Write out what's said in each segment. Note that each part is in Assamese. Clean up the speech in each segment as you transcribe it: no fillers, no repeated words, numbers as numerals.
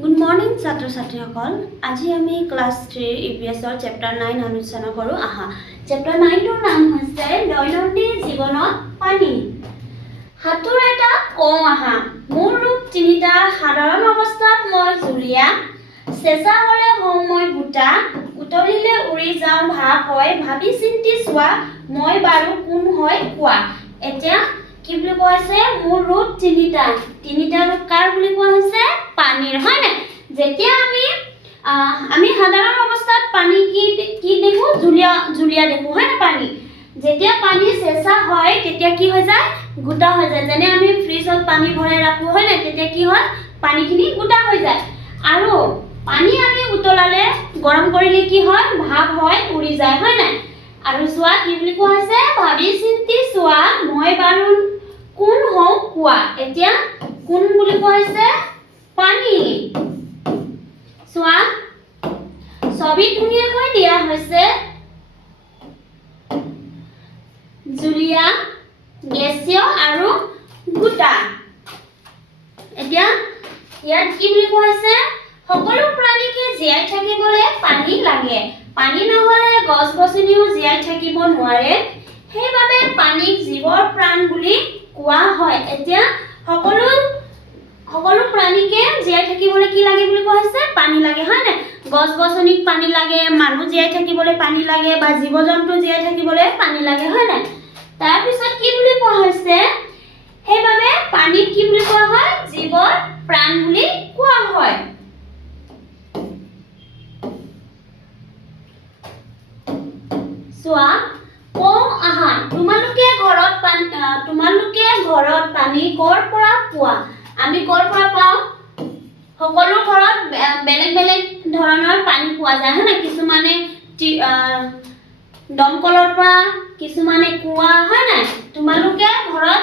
গুড মৰ্ণিং ছাত্ৰ ছাত্ৰীসকল। আজি আমি ক্লাছ 3 EVS চেপ্টাৰ 9 আলোচনা কৰোঁ। চেপ্টাৰ 9টোৰ নাম হৈছে দৈনন্দিন জীৱনত পানী। সাঁতোৰ এটা কওঁ মোৰ ৰূপ তিনিটা, সাধাৰণ অৱস্থাত মই জুলীয়া, চেঁচা হ'লে হওঁ মই গোটা, উতলিলে উৰি যাওঁ ভাৱ হয়, ভাবি চিন্তি চোৱা মই বাৰু কোন হয় কোৱা। এতিয়া কি বুলি কোৱা হৈছে? মোৰ ৰূপ তিনিটা। তিনিটা ৰূপ কাৰ বুলি কোৱা হৈছে? পানীৰ, হয় নাই? যেতিয়া আমি সাধাৰণ অৱস্থাত পানী কি দেখো? জুলীয়া দেখো, হয় না? পানী যেতিয়া পানী চেঁচা হয় তেতিয়া কি হৈ যায়? গোটা হৈ যায়। যেনে আমি ফ্ৰিজত পানী ভৰাই ৰাখো, হয় নাই? তেতিয়া কি হয়? পানীখিনি গোটা হৈ যায়। আৰু পানী আমি উতলালে, গৰম কৰিলে কি হয়? ভাপ হয়, উৰি যায়, হয় নাই? আৰু চোৱা কি বুলি কোৱা হৈছে? ভাবি চিন্তি চোৱা মই বাৰু কোন হওঁ কোৱা। এতিয়া কোন বুলি কোৱা হৈছে? পানী। চোৱা ছবিত ধুনীয়াকৈ দিয়া হৈছে জুলীয়া, গেছীয় আৰু গোটা। এতিয়া ইয়াত কি বুলি কোৱা হৈছে? সকলো প্ৰাণীকে জীয়াই থাকিবলৈ পানী লাগে। পানী নহ'লে গছ-গছনিও জীয়াই থাকিব নোৱাৰে। সেইবাবে পানীক জীৱৰ প্ৰাণ বুলি কোৱা হয়। এতিয়া সকলো প্ৰাণীকে জীয়াই থাকিবলৈ কি লাগে বুলি কোৱা হৈছে? পানী লাগে, হয় নাই? গছ-গছনিক পানী লাগে, মানুহ জীয়াই থাকিবলৈ পানী লাগে, বা জীৱ-জন্তু জীয়াই থাকিবলৈ পানী লাগে, হয় নাই? তাৰপিছত কি বুলি কোৱা হৈছে? সেইবাবে পানীক কি বুলি কোৱা হয়? জীৱৰ প্ৰাণ বুলি কোৱা হয়। চোৱা কওঁ তোমালোকে ঘৰত পানী ক'ৰ পৰা পোৱা? আমি ক'ৰ পৰা পাওঁ? সকলো ঘৰত বেলেগ বেলেগ ধৰণৰ পানী পোৱা যায়, হয় নাই? কিছুমানে দমকলৰ পৰা, কিছুমানে কুঁৱা, হয় নাই? তোমালোকে ঘৰত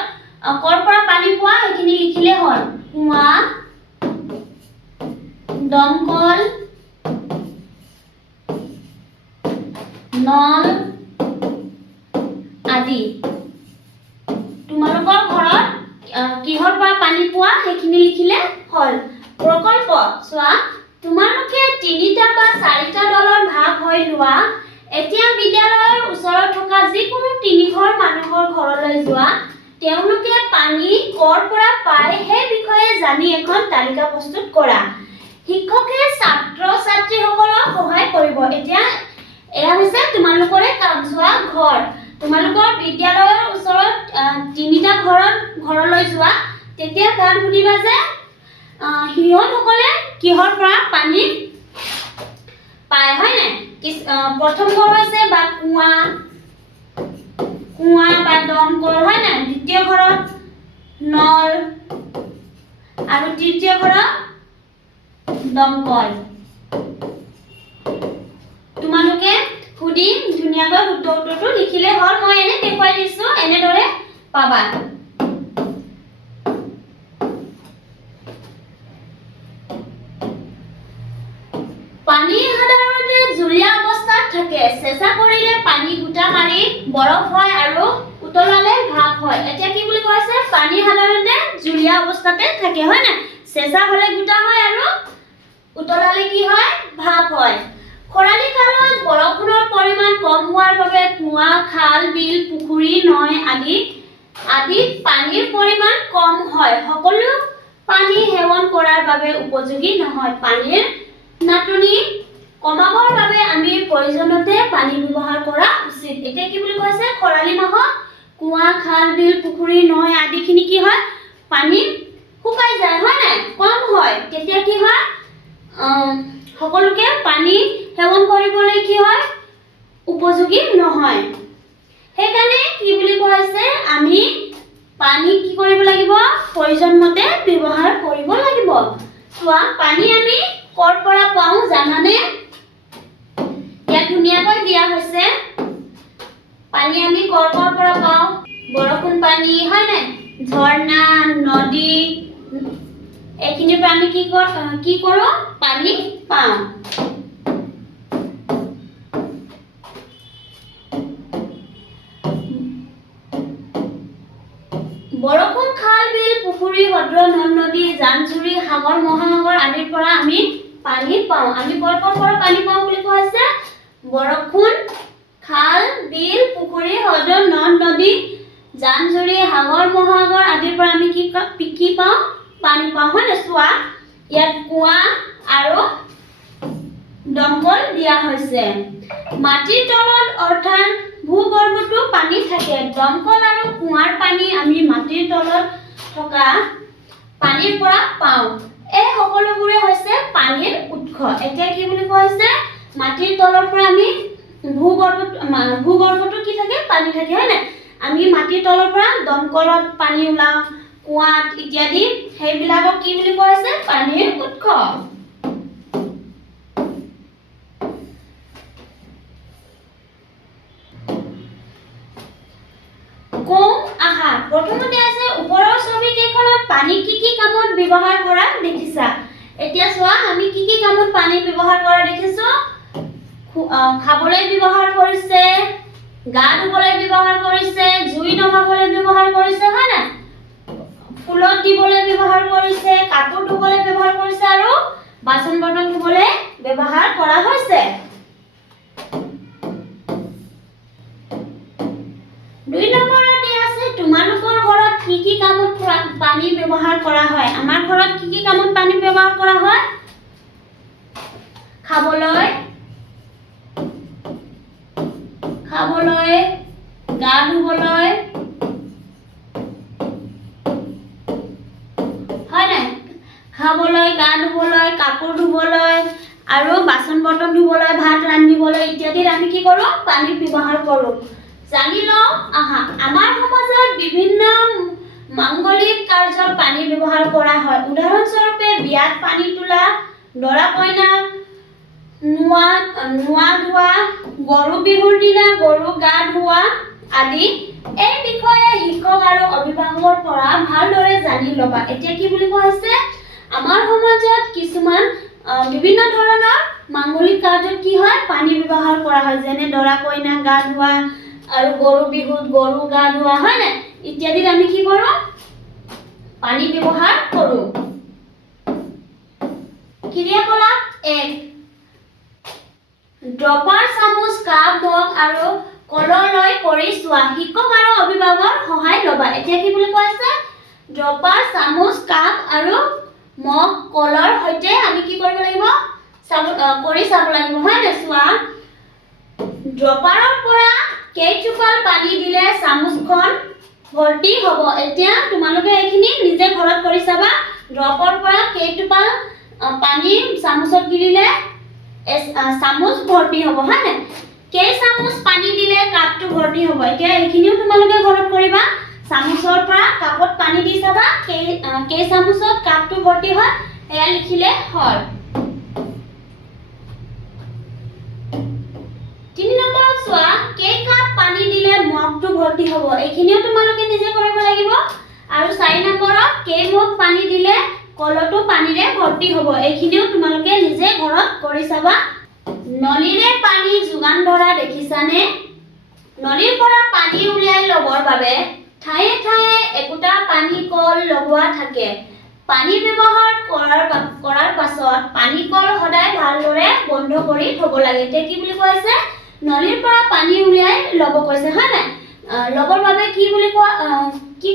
ক'ৰ পৰা পানী পোৱা সেইখিনি লিখিলে হ'ল। কুঁৱা, দমকল, নল আদি। তোমালোকৰ ঘৰত কিহৰ পৰা পানী পোৱা সেইখিনি লিখিলে হ'ল। প্ৰকল্প চোৱা তোমালোকে 3টা বা 4টা দলত ভাগ হৈ লোৱা। এতিয়া বিদ্যালয়ৰ ওচৰত থকা যিকোনো 3 ঘৰ মানুহৰ ঘৰলৈ যোৱা। তেওঁলোকে পানী ক'ৰ পৰা পায় সেই বিষয়ে জানি এখন তালিকা প্ৰস্তুত কৰা। শিক্ষকে ছাত্ৰ-ছাত্ৰীসকলক সহায় কৰিব। এতিয়া এয়া হৈছে তোমালোকৰে কাম। চোৱা ঘৰ, তোমালোকৰ বিদ্যালয়ৰ ওচৰত 3টা ঘৰলৈ যোৱা। তেতিয়া তাত সুধিবা যে সিহঁতসকলে কিহৰ পৰা পানী পায়, হয় নাই? প্ৰথম ঘৰ হৈছে বা কুঁৱা বা দমকল, হয় নাই? দ্বিতীয় ঘৰত নল আৰু তৃতীয় ঘৰত দমকল। তোমালোকে সুধি ধুনীয়াকৈ উত্তৰটো লিখিলে হ'ল। মই এনে দেখুৱাই দিছো, এনেদৰে পাবা। পানী সাধাৰণতে জুলীয়া অৱস্থাত থাকে। চেঁচা কৰিলে পানী গোটা মাৰি বৰফ হয় আৰু উতলালে ভাপ হয়। এতিয়া কি বুলি কৈছে? পানী সাধাৰণতে জুলীয়া অৱস্থাতে থাকে, হয় নাই? চেঁচা হ'লে গোটা হয় আৰু উতলালে কি হয়? ভাপ হয়। খৰালি কালত বৰষুণৰ পৰিমাণ কম হোৱাৰ বাবে কুঁৱা, খাল, বিল, পুখুৰী, নৈ আদিত পানীৰ পৰিমাণ কম হয়। সকলো পানী সেৱন কৰাৰ বাবে উপযোগী নহয়। পানীৰ নাটনি কমাবৰ বাবে আমি প্ৰয়োজনতে পানী ব্যৱহাৰ কৰা উচিত। এতিয়া কি বুলি কৈছে? খৰালি মাহত কুঁৱা, খাল, বিল, পুখুৰী, নৈ আদিখিনি কি হয়? পানী শুকাই যায়, হয় নাই? কম হয়। তেতিয়া কি হয়? সকলোকে পানী সেৱন কৰিবলৈ কি হয়? উপযোগী নহয়। সেইকাৰণে কি বুলি কোৱা হৈছে? আমি পানী কি কৰিব লাগিব? প্ৰয়োজন মতে ব্যৱহাৰ কৰিব লাগিব। চোৱা পানী আমি ক'ৰ পৰা পাওঁ জানানে? ইয়াত ধুনীয়াকৈ দিয়া হৈছে। পানী আমি ক'ৰ পৰা পাওঁ? বৰষুণ পানী, হয় নাই? ঝৰ্ণা, নদী, এইখিনিৰ পৰা আমি কি কৰোঁ? পানী পাওঁ। বৰষুণ, খাল, বিল, পুখুৰী পুখুৰী, হ্ৰদ, নদ-নদী, জান-জুৰি, সাগৰ, মহাসাগৰ আদিৰ পৰা আমি পানী পাওঁ। আমি ক'ৰ পৰা পানী পাওঁ বুলি কোৱা হৈছে? বৰষুণ, খাল, বিল, পুখুৰী, হ্ৰদ, নদ-নদী, জান-জুৰি, সাগৰ, মহাসাগৰ আদিৰ পৰা আমি কি পাওঁ? পানী পাওঁ, হয় নে? চোৱা, ইয়াত কুঁৱা আৰু দমকল দিয়া হৈছে। মাটিৰ তলত অৰ্থাৎ ভূগৰ্ভতো পানী থাকে। দমকল আৰু কুঁৱাৰ পানী আমি মাটিৰ তলত থকা পানীৰ পৰা পাওঁ। এই সকলোবোৰে হৈছে পানীৰ উৎস। এতিয়া কি বুলি কোৱা হৈছে? মাটিৰ তলৰ পৰা আমি ভূগৰ্ভতো কি থাকে? পানী থাকে, হয় নে? আমি মাটিৰ তলৰ পৰা দমকলত পানী ওলাও, কুঁৱাত ইত্যাদি, সেইবিলাকক কি বুলি কোৱা হৈছে? পানীৰ উৎস। আহা, প্ৰথমতে আছে ওপৰৰ ছবি কেইখনত পানী কি কামত ব্যৱহাৰ কৰা দেখিছা? এতিয়া চোৱা, আমি কি কামত পানী ব্যৱহাৰ কৰা দেখিছো? খাবলৈ ব্যৱহাৰ কৰিছে, গা ধুবলৈ ব্যৱহাৰ কৰিছে, জুই নমাবলৈ ব্যৱহাৰ কৰিছে, হয় না? ফুলত দিবলৈ ব্যৱহাৰ কৰিছে, কাপোৰ ধুবলৈ ব্যৱহাৰ কৰিছে আৰু বাচন বৰ্তন ধুবলৈ ব্যৱহাৰ কৰা হৈছে। 2 নম্বৰতে আছে তোমালোকৰ ঘৰত কি কামত পানী ব্যৱহাৰ কৰা হয়? আমাৰ ঘৰত কি কামত পানী ব্যৱহাৰ কৰা হয়? খাবলৈ, গা ধুবলৈ, হয় নাই? খাবলৈ, গা ধুবলৈ, কাপোৰ ধুবলৈ আৰু বাচন বৰ্তন ধুবলৈ, ভাত ৰান্ধিবলৈ ইত্যাদিত আমি কি কৰোঁ? পানী ব্যৱহাৰ কৰোঁ। জানি লওঁ আহা, আমাৰ সমাজত বিভিন্ন মাংগলিক কাৰ্যত পানী ব্যৱহাৰ কৰা হয়। উদাহৰণস্বৰূপে বিয়াত পানী তোলা, দৰা কইনাক নোৱা ধোৱা, গৰু বিহুৰ দিনা গৰুক গা ধোৱা আদি। এই বিষয়ে শিক্ষক আৰু অভিভাৱকৰ পৰা ভালদৰে জানি ল'বা। এতিয়া কি বুলি কোৱা হৈছে? আমাৰ সমাজত কিছুমান বিভিন্ন ধৰণৰ মাংগলিক কাৰ্যত কি হয়? পানী ব্যৱহাৰ কৰা হয়। যেনে দৰা কইনাক গা ধোৱা আৰু গৰু বিহুত গৰু গা ধোৱা, হয় নে? ইত্যাদিত আমি কি কৰোঁ? পানী ব্যৱহাৰ কৰোঁ। ক্ৰিয়াকলাপ 1, ড্ৰপাৰ, চামুচ, কাপ, মগ আৰু কললৈ কৰি চোৱা। শিক্ষক আৰু অভিভাৱকৰ সহায় ল'বা। এতিয়া কি বুলি কোৱা হৈছে? ড্ৰপাৰ, চামুচ, কাপ আৰু মগ, কলৰ সৈতে আমি কি কৰিব লাগিব? কৰি চাব লাগিব, হয় নে? চোৱা, ড্ৰপাৰৰ পৰা কেইটোপাল পানী দিলে চামুচখন ভৰ্তি হ'ব? এতিয়া তোমালোকে এইখিনি নিজে ঘৰত কৰি চাবা। ড্ৰপৰ পৰা কেইটোপাল পানী চামুচত গিলিলে চামুচ ভৰ্তি হ'ব, হয় নে? কেই চামুচ পানী দিলে কাপটো ভৰ্তি হ'ব? এতিয়া এইখিনিও তোমালোকে ঘৰত কৰিবা। চামুচৰ পৰা কাপত পানী দি চাবা, কেই চামুচত কাপটো ভৰ্তি হয়, এয়া লিখিলে হয়। 3 নম্বৰত চোৱা, কেই কাপ পানী দিলে মগটো ভৰ্তি হ'ব? এইখিনিও তোমালোকে নিজে কৰিব লাগিব। আৰু 4 নম্বৰত কেই মগ পানী দিলে কলটো পানীৰে ভৰ্তি হ'ব? এইখিনিও তোমালোকে নিজে ঘৰত কৰি চাবা। নলীৰে পানী যোগান ধৰা দেখিছানে? নলীৰ পৰা পানী উলিয়াই ল'বৰ বাবে ঠায়ে ঠায়ে একোটা পানী কল লগোৱা থাকে। পানী ব্যৱহাৰ কৰাৰ পাছত পানী কল সদায় ভালদৰে বন্ধ কৰি থব লাগে। এতিয়া কি বুলি কৈছে? নলীৰ পৰা পানী উলিয়াই ল'ব কৈছে, হয় নাই? ল'বৰ বাবে কি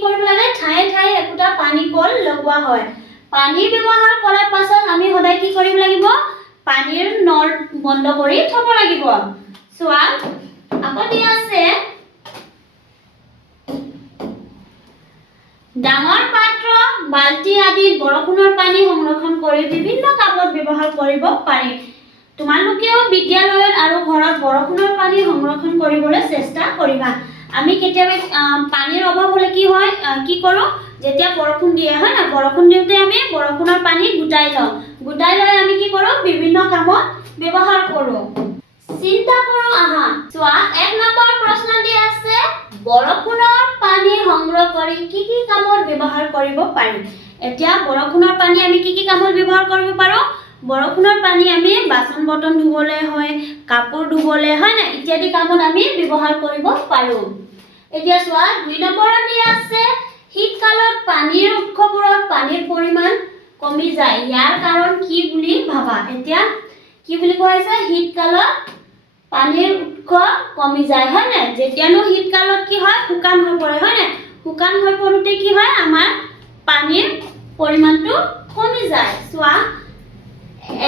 কৰিব লাগে? ঠায়ে ঠায়ে একোটা পানী কল লগোৱা হয়। পানী ব্যৱহাৰ কৰাৰ পাছত আমি সদায় কি কৰিব লাগিব? পানীৰ নল বন্ধ কৰি থব লাগিব। চোৱা, আকৌ দিয়া আছে, ডাঙৰ পাত্ৰ, বাল্টি আদিত বৰষুণৰ পানী সংৰক্ষণ কৰি বিভিন্ন কামত ব্যৱহাৰ কৰিব পাৰি। তোমালোকেও বিদ্যালয়ত আৰু ঘৰত বৰষুণৰ পানী সংৰক্ষণ কৰিবলৈ চেষ্টা কৰিবা। আমি কেতিয়াবা পানীৰ অভাৱ হ'লে কি হয়? কি কৰোঁ? যেতিয়া বৰষুণ দিয়ে, হয় না? বৰষুণ দিওঁতে আমি বৰষুণৰ পানী গোটাই লওঁ। গোটাই লৈ আমি কি কৰোঁ? বিভিন্ন কামত ব্যৱহাৰ কৰোঁ। চিন্তা কৰোঁ আহা। চোৱা, 1 নম্বৰ প্ৰশ্ন দিয়া আছে, বৰষুণৰ পানী সংগ্ৰহ কৰি কি কামত ব্যৱহাৰ কৰিব পাৰি? এতিয়া বৰষুণৰ পানী আমি কি কামত ব্যৱহাৰ কৰিব পাৰোঁ? বৰষুণৰ পানী আমি বাচন বৰ্তন ধুবলৈ হয়, কাপোৰ ধুবলৈ, হয় না? ইত্যাদি কামত আমি ব্যৱহাৰ কৰিব পাৰোঁ। এতিয়া চোৱা, 2 নম্বৰত দিয়া আছে, শীতকালত পানীৰ উৎসবোৰত পানীৰ পৰিমাণ কমি যায় ইয়াৰ কাৰণ কি বুলি ভাবা এতিয়া কি বুলি কোৱা হৈছে শীতকালত পানীৰ উৎস কমি যায় হয় না যেতিয়ানো শীতকালত কি হয় শুকান হৈ পৰে হয় না শুকান হৈ পৰোতে কি হয় আমাৰ পানীৰ পৰিমাণটো কমি যায় চোৱা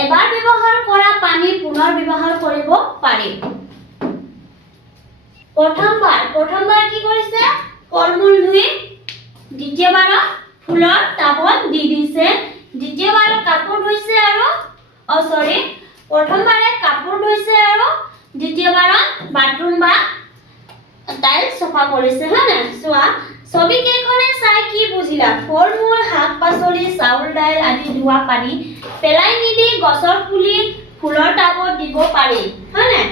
এবাৰ ব্যৱহাৰ কৰা পানী পুনৰ ব্যৱহাৰ কৰিব পাৰি প্ৰথমবাৰ কি কৰিছে কলমূল ধুই দ্বিতীয়বাৰ ফুলৰ টাবত দি দিছে দ্বিতীয়বাৰ কাপোৰ ধুইছে আৰু প্ৰথমবাৰে কাপোৰ ধুইছে আৰু দ্বিতীয়বাৰ বাথৰুম বা টাইলছ সফা কৰিছে হয় না চোৱা ছবি কেইখনে চাই কি বুজিলা ফল-মূল শাক-পাচলি চাউল দাইল আদি ধোৱা পানী পেলাই নিদি গছৰ পুলি ফুলৰ টাবত দিব পাৰি হয় না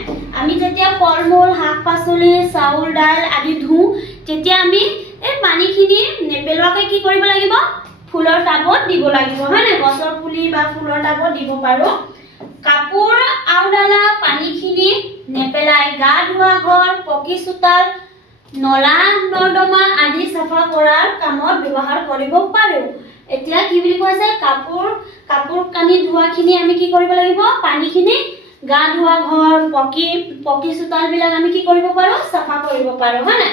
আমি যেতিয়া ফল-মূল শাক-পাচলি চাউল দাইল আদি ধু তেতিয়া আমি এই পানীখিনি নেপেলোৱাকৈ কি কৰিব লাগিব ফুলৰ টাবত দিব লাগিব হয় না গছৰ পুলি বা ফুলৰ টাবত দিব পাৰো কাপোৰ আউডালা পানীখিনি নেপেলাই গা ধোৱা ঘৰ পকী চোতাল নলা নৰ্দমা আদি সাফা কৰাৰ কামত ব্যৱহাৰ কৰিব পাৰো এতিয়া কি বুলি কৈছে কাপোৰ কানি ধোৱাখিনি আমি কি কৰিব লাগিব পানীখিনি গা ধোৱা ঘৰ পকী চোতাল বিলাক আমি কি কৰিব পাৰো সাফা কৰিব পাৰো হয় না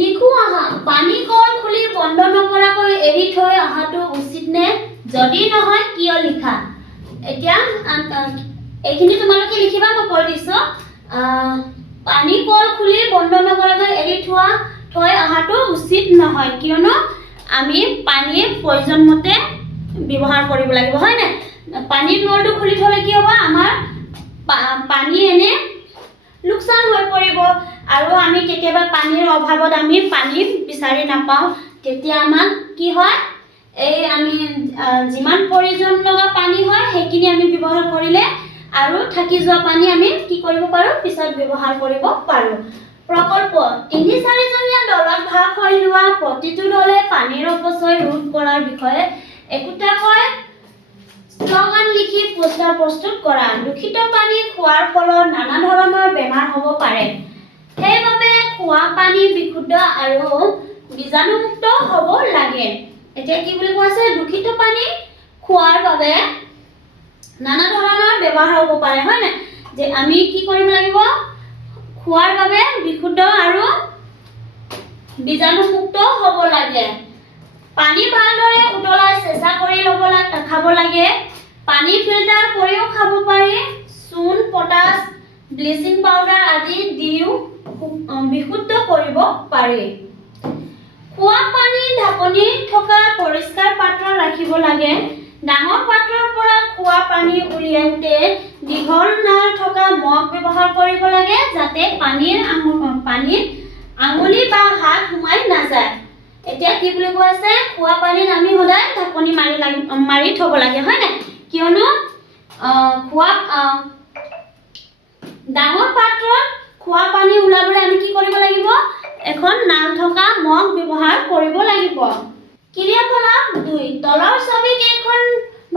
লিখো আহা পানী কল খুলি বন্ধ নকৰাকৈ এৰি থৈ অহাটো উচিত নে যদি নহয় কিয় লিখা এতিয়া এইখিনি তোমালোকে লিখিবা মই কৈ দিছো পানী কল খুলি বন্ধ নকৰাকৈ এৰি থৈ অহাটো উচিত নহয় কিয়নো আমি পানীৰ প্ৰয়োজন মতে ব্যৱহাৰ কৰিব লাগিব হয় না পানীৰ নলটো খুলি থলে কি হ'ব আমাৰ পানী এনে লোকচান হৈ পৰিব আৰু আমি কেতিয়াবা পানীৰ অভাৱত আমি পানী বিচাৰি নাপাওঁ তেতিয়া আমাক কি হয় এই আমি যিমান প্ৰয়োজন লগা পানী হয় সেইখিনি আমি ব্যৱহাৰ কৰিলে আৰু থাকি যোৱা পানী আমি কি কৰিব পাৰো পিছত ব্যৱহাৰ কৰিব পাৰো প্ৰকল্প ৩-৪ জনীয়া দলত ভাগ হৈ লোৱা প্ৰতিটো দলে পানীৰ অপচয় ৰোধ কৰাৰ বিষয়ে একোটাকৈ স্লোগান লিখি পোষ্টাৰ প্ৰস্তুত কৰা দূষিত পানী খোৱাৰ ফলত নানা ধৰণৰ বেমাৰ হ'ব পাৰে সেইবাবে খোৱা পানী বিশুদ্ধ আৰু বীজাণুমুক্ত হ'ব লাগে এতিয়া কি বুলি কৈছে দূষিত পানী খোৱাৰ বাবে নানা ধৰণৰ বেমাৰ হ'ব পাৰে হয় না যে আমি কি কৰিব লাগিব খোৱাৰ বাবে বিশুদ্ধ আৰু বীজাণুমুক্ত হ'ব লাগে পানী ভালদৰে উতলাই চেঁচা কৰি খাব লাগে পানী ফিল্টাৰ কৰিও খাব পাৰি চূণ পটাছ ব্লিচিং পাউডাৰ আদি দিও বিশুদ্ধ কৰিব পাৰি খোৱা পানী ঢাকনি থকা পৰিষ্কাৰ পাত্ৰত ৰাখিব লাগে ডাঙৰ পাত্ৰৰ পৰা খোৱা পানী উলিয়াওঁতে দীঘল নাল থকা মগ ব্যৱহাৰ কৰিব লাগে যাতে পানীৰ আঙুলি বা হাত সোমাই নাযায় এতিয়া কি বুলি কৈছে খোৱা পানীত আমি সদায় ঢাকনি মাৰি থব লাগে হয় না কিয়নো ডাঙৰ পাত্ৰত খোৱা পানী উলাবলৈ আমি কি কৰিব লাগিব এখন নাল থকা মগ ব্যৱহাৰ কৰিব লাগিব ক্ৰিয়াকলাপ 2 তলৰ ছবি কেইখন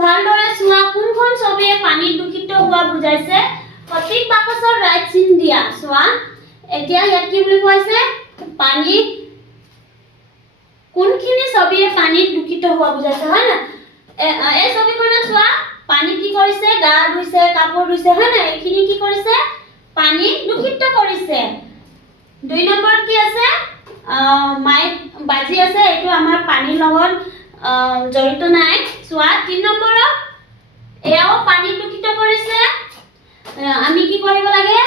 ভালদৰে চোৱা কোনখন ছবিয়ে পানী দূষিত হোৱা বুজাইছে সঠিক বাকচৰ ৰাইট চিন দিয়া চোৱা এতিয়া ইয়াত কি বুলি কৈছে পানী কোনখিনি ছবিয়ে পানী দূষিত হোৱা বুজাইছে হয় না এই ছবিখনত চোৱা পানী কি কৰিছে গা ধুইছে কাপোৰ ধুইছে হয় না এইখিনি কি কৰিছে পানী দূষিত কৰিছে 2 নম্বৰ কি আছে মাইক বাজি আছে এইটো আমাৰ পানীৰ লগত জড়িত নাই চোৱা 3 নম্বৰত এয়াও পানী দূষিত কৰিছে আমি কি কৰিব লাগে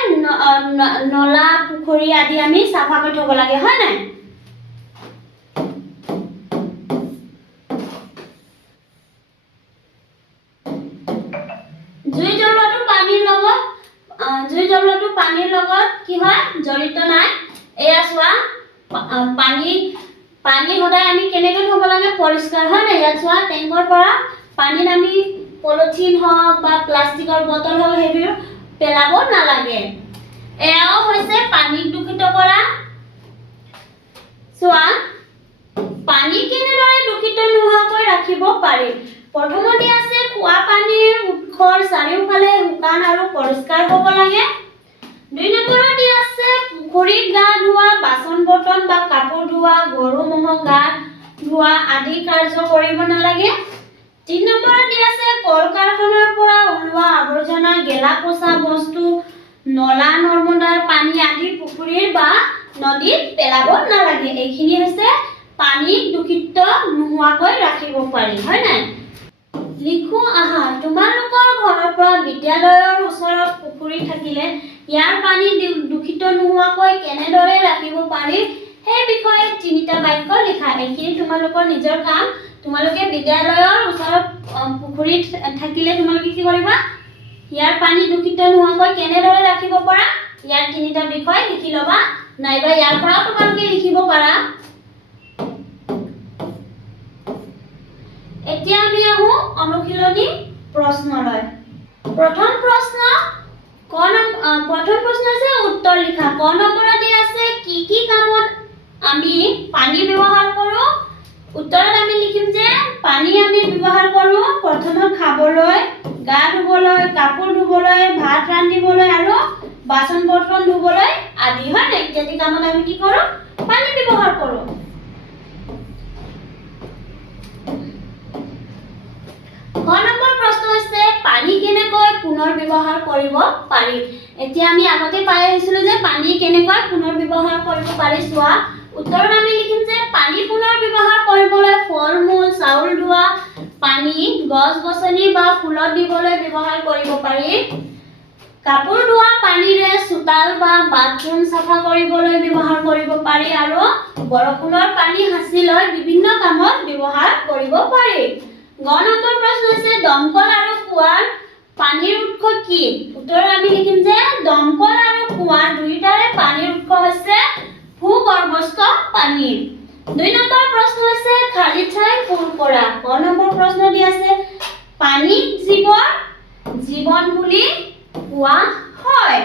নলা পুখুৰী আদি আমি সাফা কৰি থব লাগে হয় নাই জুই জ্বলোৱাটো পানীৰ লগত কি হয় জড়িত নাই এয়া চোৱা পানী সদায় আমি কেনেকৈ থব লাগে পৰিষ্কাৰ হয় না ইয়াত চোৱা টেংকৰ পৰা পানীত আমি পলিথিন হওক বা প্লাষ্টিকৰ বটল হওক সেইবোৰ পেলাব নালাগে এয়াও হৈছে পানী দূষিত কৰা চোৱা পানী কেনেদৰে দূষিত নোহোৱাকৈ ৰাখিব পাৰি প্ৰথমতে আছে খোৱা পানীৰ উৎসৰ চাৰিওফালে শুকান আৰু পৰিষ্কাৰ হ'ব লাগে 2 নম্বৰত দিয়া আছে পুখুৰীত গা ধোৱা, বাচন বৰ্তন বা কাপোৰ ধোৱা, গৰু ম'হক গা ধোৱা আদি কাৰ্য কৰিব নালাগে। 3 নম্বৰত দিয়া আছে কল কাৰখানাৰ পৰা ওলোৱা আৱৰ্জনা, গেলা পচা বস্তু, নলা নৰ্দমাৰ পানী আদি পুখুৰীৰ বা নদীত পেলাব নালাগে। এইখিনি হৈছে পানী দূষিত নোহোৱাকৈ ৰাখিব পাৰি, হয় নাই? লিখো আহা, তোমালোকৰ ঘৰৰ পৰা বিদ্যালয়ৰ ওচৰত পুখুৰী থাকিলে ইয়াৰ পানী দূষিত নোহোৱাকৈ কেনেদৰে ৰাখিব পাৰি সেই বিষয়ে 3টা বাক্য লিখা। এইখিনি তোমালোকৰ নিজৰ কাম। তোমালোকে বিদ্যালয়ৰ ওচৰত পুখুৰী থাকিলে তোমালোকে কি কৰিবা? ইয়াৰ পানী দূষিত নোহোৱাকৈ কেনেদৰে ৰাখিব পাৰা ইয়াৰ 3টা বিষয় লিখি ল'বা, নাইবা ইয়াৰ পৰাও তোমালোকে লিখিব পাৰা। এতিয়া আমি আহো অনুশীলনী প্ৰশ্নলৈ। প্ৰথম প্ৰশ্ন আছে উত্তৰ লিখা। ক নম্বৰত দিয়া আছে কি কামত আমি পানী ব্যৱহাৰ কৰো? উত্তৰত আমি লিখিম যে পানী আমি ব্যৱহাৰ কৰো প্ৰথমে খাবলৈ, গা ধুবলৈ, কাপোৰ ধুবলৈ, ভাত ৰান্ধিবলৈ আৰু বাচন বৰ্তন ধুবলৈ আদি, হয় নাই? ইত্যাদি কামত আমি কি কৰো? পানী ব্যৱহাৰ কৰো। ক নম্বৰ প্ৰশ্ন হৈছে পানী কেনেকৈ পুনৰ ব্যৱহাৰ কৰিব পাৰি? এতিয়া আমি আগতে পাই আহিছিলো যে পানী কেনেকৈ পুনৰ ব্যৱহাৰ কৰিব পাৰি চোৱা। উত্তৰত আমি লিখিম যে পানী পুনৰ ব্যৱহাৰ কৰিবলৈ ফল-মূল, চাউল ধোৱা পানী, গছ-গছনি বা ফুলত দিবলৈ ব্যৱহাৰ কৰিব পাৰি। কাপোৰ ধোৱা পানীৰে চোতাল বা বাথৰুম চাফা কৰিবলৈ ব্যৱহাৰ কৰিব পাৰি আৰু বৰষুণৰ পানী সাঁচি লৈ বিভিন্ন কামত ব্যৱহাৰ কৰিব পাৰি। গ নম্বৰ প্ৰশ্ন হৈছে দমকল আৰু কুঁৱাৰ পানীৰ উৎস কি? উত্তৰত আমি লিখিম যে দমকল আৰু কুঁৱা দুয়োটাৰে পানীৰ উৎস হৈছে ভূগৰ্ভস্থ পানী। 2 নম্বৰ প্ৰশ্ন হৈছে খালী ঠাই পূৰ কৰা। ক নম্বৰ প্ৰশ্ন দিয়া আছে পানী জীৱন বুলি কোৱা হয়।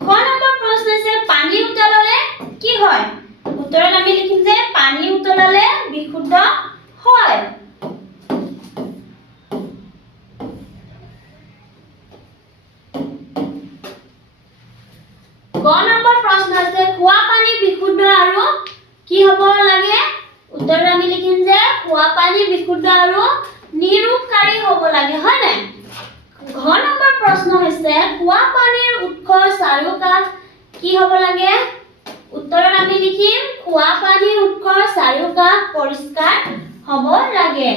খ নম্বৰ প্ৰশ্ন হৈছে পানী উতলালে কি হয়? উত্তৰত আমি লিখিম যে পানী উতলালে বিশুদ্ধ হয়। গ নম্বৰ প্ৰশ্ন আছে খোৱা পানী বিশুদ্ধ আৰু কি হ'ব লাগে? উত্তৰত আমি লিখিম যে খোৱা পানী বিশুদ্ধ আৰু নিৰূপকাৰী হ'ব লাগে, হয় নাই? ঘ নম্বৰ প্ৰশ্ন হৈছে খোৱা পানীৰ উৎসৰ চাৰিওকাষ কি হ'ব লাগে? উত্তৰত আমি লিখিম খোৱা পানীৰ উৎসৰ চাৰিওকাষ পৰিষ্কাৰ হ'ব লাগে।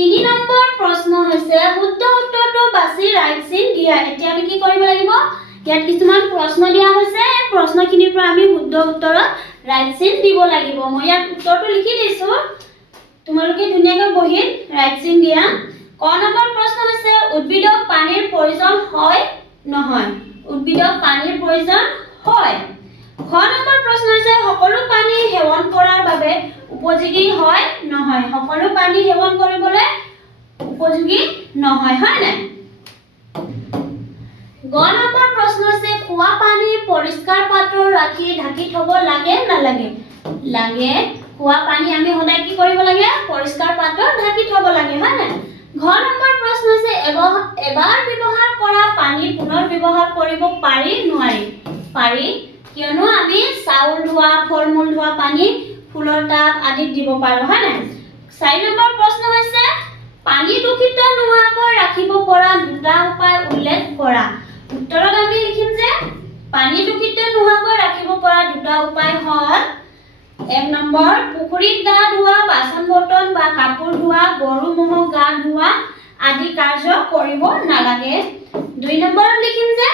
3 নম্বৰ প্ৰশ্ন হৈছে শুদ্ধ উত্তৰটো বাছি ৰাইট চিন দিয়া। এতিয়া আমি কি কৰিব লাগিব? ইয়াত কিছুমান প্ৰশ্ন দিয়া হৈছে, এই প্ৰশ্নখিনিৰ পৰা আমি শুদ্ধ উত্তৰত ৰাইট চিন দিব লাগিব। মই ইয়াত উত্তৰটো লিখি দিছো, তোমালোকে ধুনীয়াকৈ বহিত ৰাইট চিন দিয়া। ক নম্বৰ প্ৰশ্ন হৈছে উদ্ভিদক পানীৰ প্ৰয়োজন হয় নহয়? উদ্ভিদক পানীৰ প্ৰয়োজন হয়। খ নম্বৰ প্ৰশ্ন হৈছে সকলো পানী সেৱন কৰাৰ বাবে উপযোগী হয় নহয়? সকলো পানী সেৱন কৰিবলৈ উপযোগী নহয়, হয় নাই? গ নম্বৰ প্ৰশ্ন হৈছে খোৱা পানী পৰিষ্কাৰ পাত্ৰ ৰাখি ঢাকি থব লাগে নালাগে? লাগে। খোৱা পানী আমি সদায় কি কৰিব লাগে? পৰিষ্কাৰ পাত্ৰত ঢাকি থব লাগে, হয় নাই? ঘ নম্বৰ প্ৰশ্ন হৈছে এবাৰ ব্যৱহাৰ কৰা পানী পুনৰ ব্যৱহাৰ কৰিব পাৰি নোৱাৰি? পাৰি, কিয়নো আমি চাউল ধোৱা, ফল-মূল ধোৱা পানী ফুলৰ টাব আদিত দিব পাৰো, হয় নাই? 4 নম্বৰ প্ৰশ্ন হৈছে পানী দূষিত নোহোৱাকৈ ৰাখিব পৰা 2টা উপায় উল্লেখ কৰা। উত্তৰত আমি লিখিম যে পানী দূষিত নোহোৱাকৈ ৰাখিব পৰা 2টা উপায় হ'ল 1 নম্বৰ পুখুৰীত গা ধোৱা, বাচন বৰ্তন বা কাপোৰ ধোৱা, গৰু ম'হক গা ধোৱা আদি কাৰ্য কৰিব নালাগে। 2 নম্বৰত লিখিম যে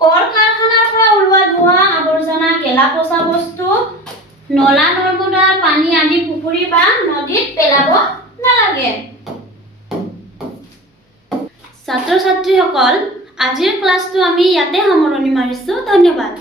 কল কাৰখানাৰ পৰা ওলোৱা ধোৱা, আৱৰ্জনা, গেলা পচা বস্তু, নলা নৰ্দমাৰ পানী আদি পুখুৰী বা নদীত পেলাব নালাগে। ছাত্ৰ ছাত্ৰীসকল আজিৰ ক্লাছটো আমি ইয়াতে সামৰণি মাৰিছো। ধন্যবাদ।